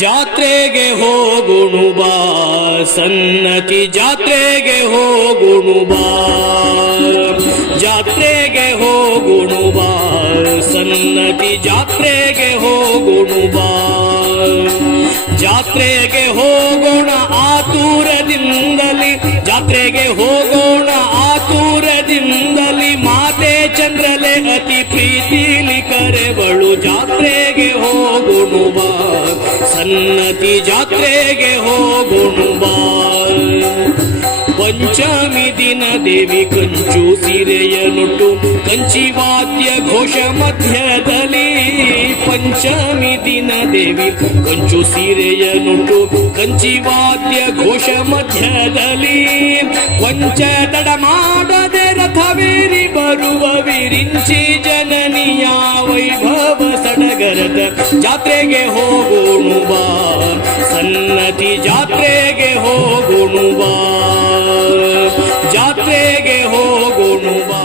ಜಾತ್ರೆಗೆ ಹೋಗುಣು ಬಾ ಸನ್ನತಿ ಜಾತ್ರೆಗೆ ಹೋಗುಣು ಬಾ ಜಾತ್ರೆಗೆ ಹೋಗುಣು ಬಾ ಸನ್ನತಿ ಜಾತ್ರೆಗೆ ಹೋಗುಣು ಬಾ ಜಾತ್ರೆಗೆ ಹೋಗೋಣ ಆತುರದಿಂದಲಿ ಜಾತ್ರೆಗೆ ಹೋಗೋಣ ಆತುರದಿಂದಲಿ ಮಾತೆ ಚಂದ್ರಲೆ ಅತಿ ಪ್ರೀತಿಲಿ ಕರೆವಳು ಜಾತ್ರೆಗೆ ಹೋಗುಣು ಬಾ ಸನ್ನತಿ ಜಾತ್ರೆಗೆ ಹೋಗುಣು ಬಾ ಪಂಚಮಿ ದಿನ ದೇವಿ ಕಂಚು ಸೀರೆಯನುಟ್ಟು ಕಂಚಿವಾದ್ಯ ಘೋಷ ಮಧ್ಯದಲ್ಲಿ ಪಂಚಮಿ ದಿನ ದೇವಿ ಕಂಚು ಸೀರೆಯನುಟ್ಟು ಕಂಚಿವಾದ್ಯ ಘೋಷ ಮಧ್ಯದಲ್ಲಿ ಕೊಂಚ ತಡ ಮಾಡದೆ ರಥವೇರಿ ಬರುವ ವಿರಿಂಚಿ ಜನನಿಯ ವೈಭವ ಸಡಗರದ ಜಾತ್ರೆಗೆ ಹೋಗೋಣು ಬಾ ಸನ್ನತಿ ಜಾತ್ರೆಗೆ ಹೋಗೋಣು ಬಾ ಜಾತ್ರೆಗೆ ಹೋಗೋಣು ಬಾ.